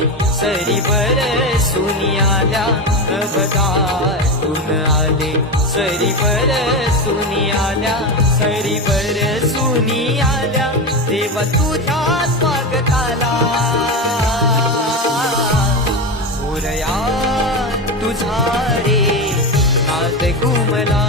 सरी बरसूनी आल्या नवदातून आले सरी बरसूनी आल्या सरी बरसूनी आल्या देवा तुझ्या स्वागताला मोरया तुझा रे नाद घुमला